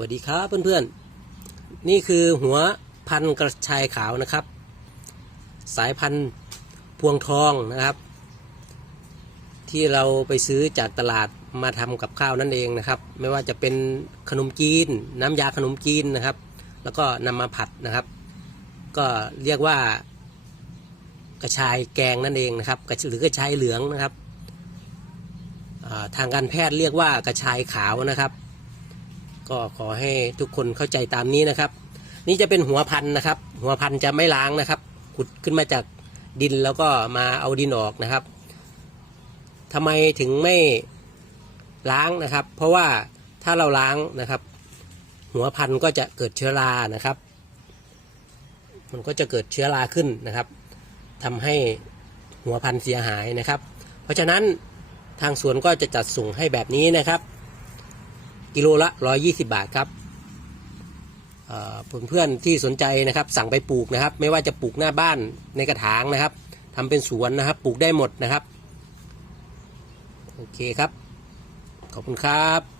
วัสดีครับเพื่อนๆ นี่คือหัวพันกระชายขาวนะครับ สายพันธุ์พวงทองนะครับ ที่เราไปซื้อจากตลาดมาทำกับข้าวนั่นเองนะครับ ไม่ว่าจะเป็นขนมจีน น้ำยาขนมจีนนะครับ แล้วก็นำมาผัดนะครับ ก็เรียกว่ากระชายแกงนั่นเองนะครับหรือกระชายเหลืองนะครับทางการแพทย์เรียกว่ากระชายขาวนะครับ ก็ขอให้ทุกคนเข้าใจตามนี้นะครับ นี่จะเป็นหัวพันธุ์นะครับ หัวพันธุ์จะไม่ล้างนะครับ ขุดขึ้นมาจากดินแล้วก็มาเอาดินออกนะครับทำไมถึงไม่ล้างนะครับ เพราะว่าถ้าเราล้างนะครับ หัวพันธุ์ก็จะเกิดเชื้อรานะครับ มันก็จะเกิดเชื้อราขึ้นนะครับทำให้หัวพันธุ์เสียหายนะครับ เพราะฉะนั้นทางสวนก็จะจัดส่งให้แบบนี้นะครับ กิโลละ 120 บาทครับเเพื่อนๆที่สนใจนะครับ สั่งไปปลูกนะครับ ไม่ว่าจะปลูกหน้าบ้านในกระถางนะครับทำเป็นสวนนะครับ ปลูกได้หมดนะครับ โอเคครับ ขอบคุณครับ